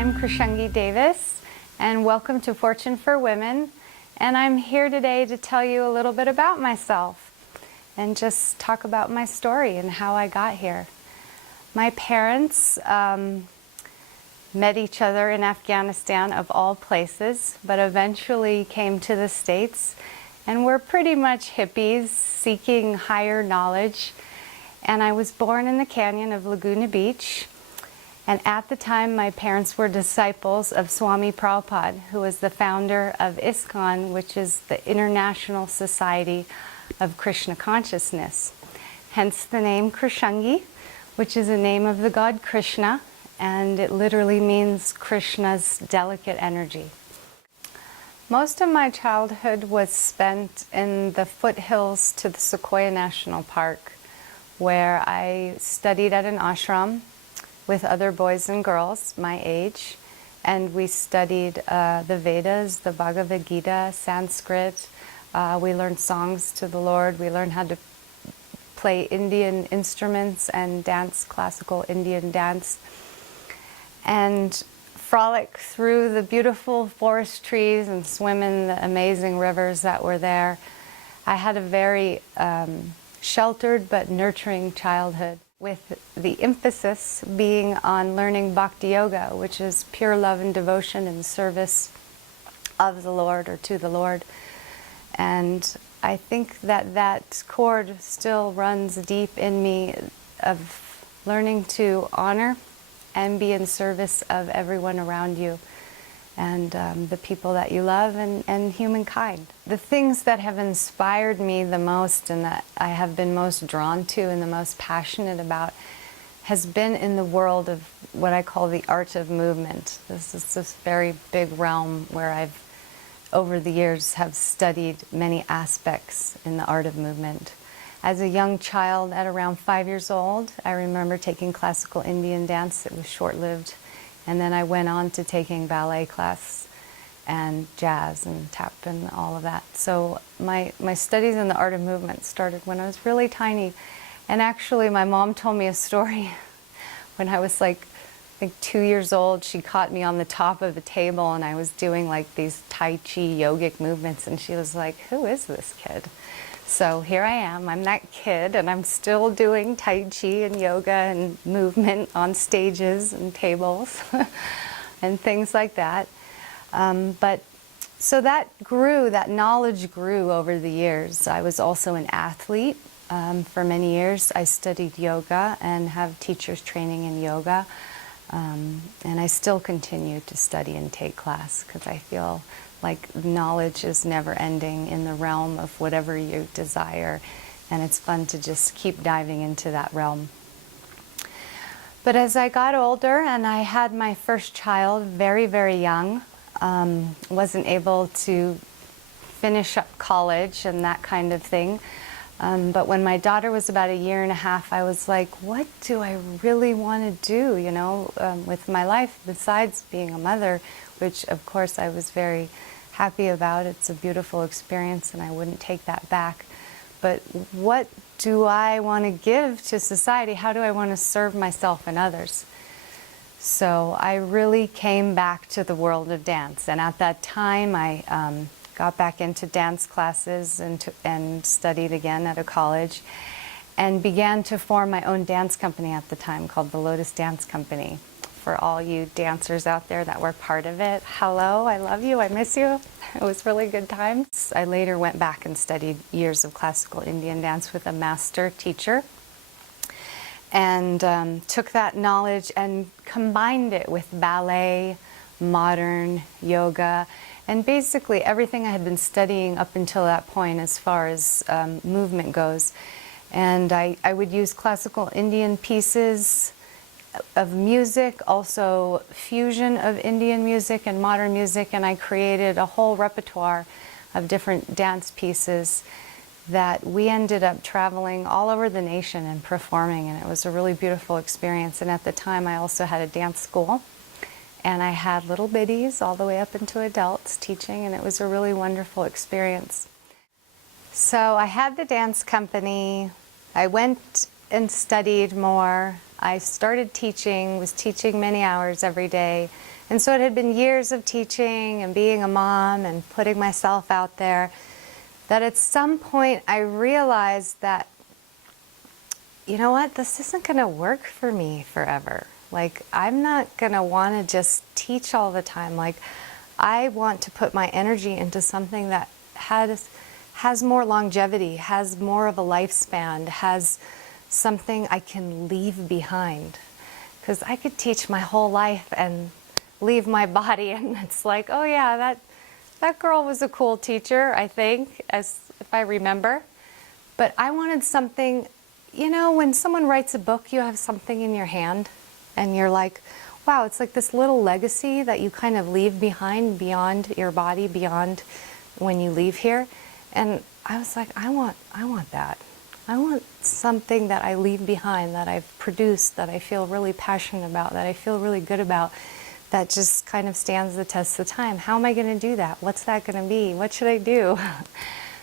I'm Krsangi Davis, and welcome to Fortune for Women. And I'm here today to tell you a little bit about myself and just talk about my story and how I got here. My parents met each other in Afghanistan, of all places, but eventually came to the States, and we're pretty much hippies seeking higher knowledge. And I was born in the canyon of Laguna Beach. And at the time, my parents were disciples of Swami Prabhupada, who was the founder of ISKCON, which is the International Society of Krishna Consciousness. Hence the name Krsangi, which is a name of the god Krishna, and it literally means Krishna's delicate energy. Most of my childhood was spent in the foothills to the Sequoia National Park, where I studied at an ashram with other boys and girls my age, and we studied the Vedas, the Bhagavad Gita, Sanskrit. We learned songs to the Lord. We learned how to play Indian instruments and dance classical Indian dance, and frolic through the beautiful forest trees and swim in the amazing rivers that were there. I had a very sheltered but nurturing childhood, with the emphasis being on learning Bhakti Yoga, which is pure love and devotion in service of the Lord or to the Lord. And I think that that cord still runs deep in me, of learning to honor and be in service of everyone around you and the people that you love and humankind. The things that have inspired me the most and that I have been most drawn to and the most passionate about has been in the world of what I call the art of movement. This is this very big realm where I've, over the years, have studied many aspects in the art of movement. As a young child, at around 5 years old, I remember taking classical Indian dance. It was short-lived. And then I went on to taking ballet class and jazz and tap and all of that. So my studies in the art of movement started when I was really tiny. And actually, my mom told me a story when I was like, I think 2 years old. She caught me on the top of a table and I was doing like these Tai Chi yogic movements, and she was like, "Who is this kid?" So here I am, I'm that kid, and I'm still doing Tai Chi and yoga and movement on stages and tables and things like that. So that grew, that knowledge grew over the years. I was also an athlete for many years. I studied yoga and have teachers training in yoga. And I still continue to study and take class because I feel like knowledge is never ending in the realm of whatever you desire, and it's fun to just keep diving into that realm. But as I got older and I had my first child very, very young, wasn't able to finish up college and that kind of thing. But when my daughter was about 1.5 years, I was like, what do I really want to do, you know, with my life besides being a mother, which of course I was very happy about. It's a beautiful experience and I wouldn't take that back. But what do I want to give to society? How do I want to serve myself and others? So I really came back to the world of dance. And at that time, I got back into dance classes and studied again at a college and began to form my own dance company at the time called the Lotus Dance Company. For all you dancers out there that were part of it, hello, I love you, I miss you. It was really good times. I later went back and studied years of classical Indian dance with a master teacher, and took that knowledge and combined it with ballet, modern yoga, and basically everything I had been studying up until that point as far as movement goes. And I would use classical Indian pieces of music, also fusion of Indian music and modern music, and I created a whole repertoire of different dance pieces that we ended up traveling all over the nation and performing, and it was a really beautiful experience. And at the time I also had a dance school, and I had little biddies all the way up into adults teaching, and it was a really wonderful experience. So I had the dance company. I went and studied more. I started teaching, was teaching many hours every day. And so it had been years of teaching and being a mom and putting myself out there, that at some point I realized that, you know what, this isn't going to work for me forever. Like, I'm not going to want to just teach all the time. Like, I want to put my energy into something that has more longevity, has more of a lifespan, has something I can leave behind. Because I could teach my whole life and leave my body, and it's like, oh yeah, that girl was a cool teacher, I think, if I remember. But I wanted something, you know, when someone writes a book, you have something in your hand, and you're like, wow, it's like this little legacy that you kind of leave behind, beyond your body, beyond when you leave here. And I was like, I want that. I want something that I leave behind, that I've produced, that I feel really passionate about, that I feel really good about, that just kind of stands the test of time. How am I going to do that? What's that going to be? What should I do?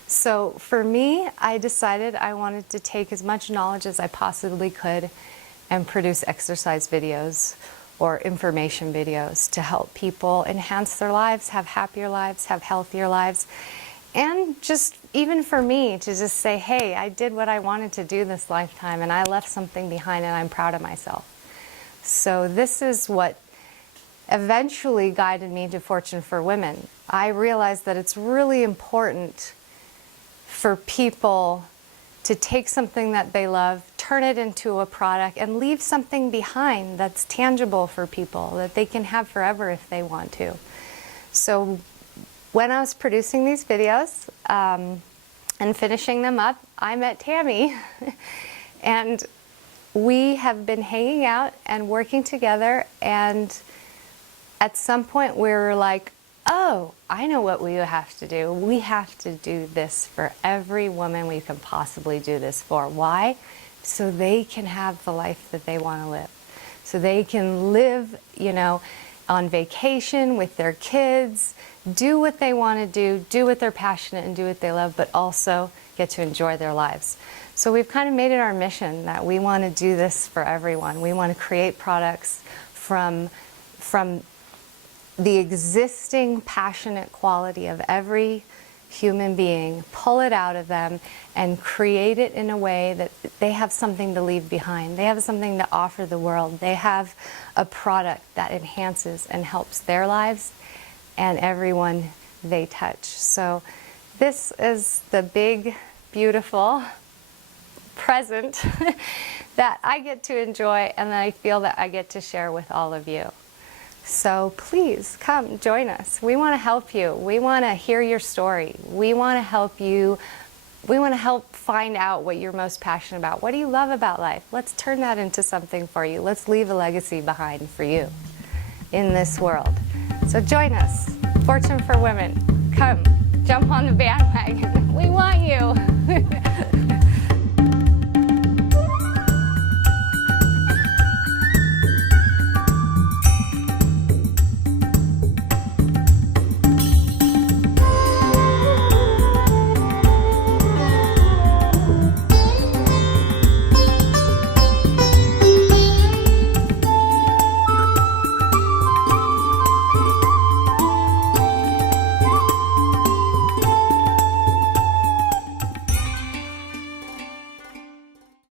So for me, I decided I wanted to take as much knowledge as I possibly could and produce exercise videos or information videos to help people enhance their lives, have happier lives, have healthier lives. And just even for me to just say, hey, I did what I wanted to do this lifetime and I left something behind and I'm proud of myself. So this is what eventually guided me to Fortune for Women. I realized that it's really important for people to take something that they love, turn it into a product, and leave something behind that's tangible for people, that they can have forever if they want to. So when I was producing these videos and finishing them up, I met Tammy. And we have been hanging out and working together, and at some point we were like, oh, I know what we have to do. We have to do this for every woman we can possibly do this for. Why? So they can have the life that they want to live. So they can live, you know, on vacation with their kids, do what they want to do what they're passionate and do what they love, but also get to enjoy their lives. So we've kind of made it our mission that we want to do this for everyone. We want to create products from the existing passionate quality of every human being, pull it out of them and create it in a way that they have something to leave behind. They have something to offer the world. They have a product that enhances and helps their lives and everyone they touch. So this is the big, beautiful present that I get to enjoy and that I feel that I get to share with all of you. So please come join us. We want to help you. We want to hear your story. We want to help you. We want to help find out what you're most passionate about. What do you love about life? Let's turn that into something for you. Let's leave a legacy behind for you in this world. So join us. Fortune for Women. Come, jump on the bandwagon. We want you.